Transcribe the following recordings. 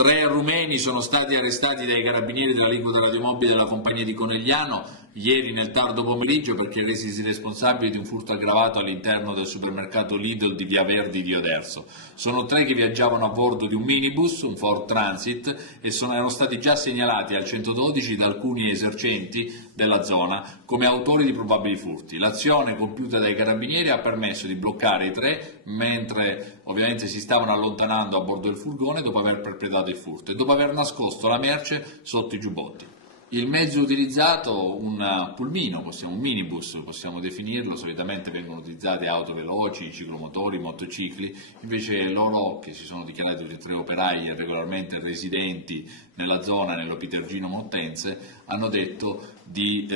3 rumeni sono stati arrestati dai carabinieri dell'aliquota radiomobile della compagnia di Conegliano ieri nel tardo pomeriggio perché resisi responsabili di un furto aggravato all'interno del supermercato Lidl di Via Verdi di Oderzo. Sono 3 che viaggiavano a bordo di un minibus, un Ford Transit, e erano stati già segnalati al 112 da alcuni esercenti della zona come autori di probabili furti. L'azione compiuta dai carabinieri ha permesso di bloccare i 3 mentre ovviamente si stavano allontanando a bordo del furgone dopo aver perpetrato il furto e dopo aver nascosto la merce sotto i giubbotti. Il mezzo utilizzato, un pulmino, un minibus possiamo definirlo, solitamente vengono utilizzate auto veloci, ciclomotori, motocicli, invece loro, che si sono dichiarati tutti e 3 operai regolarmente residenti nella zona, nell'Opitergino Mottense, hanno detto che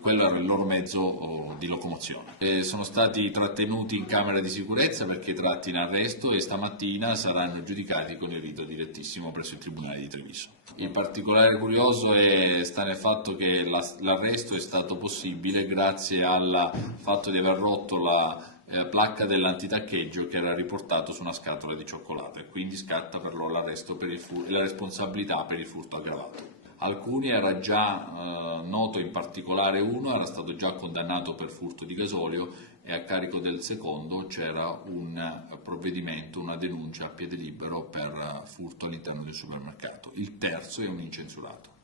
quello era il loro mezzo di locomozione. Sono stati trattenuti in camera di sicurezza perché tratti in arresto e stamattina saranno giudicati con il rito direttissimo presso il Tribunale di Treviso. Il particolare curioso sta nel fatto che l'arresto è stato possibile grazie al fatto di aver rotto la placca dell'antitaccheggio che era riportato su una scatola di cioccolato e quindi scatta per loro l'arresto per la responsabilità per il furto aggravato. Alcuni era già noto, in particolare uno era stato già condannato per furto di gasolio e a carico del secondo c'era un provvedimento, una denuncia a piede libero per furto all'interno del supermercato. Il terzo è un incensurato.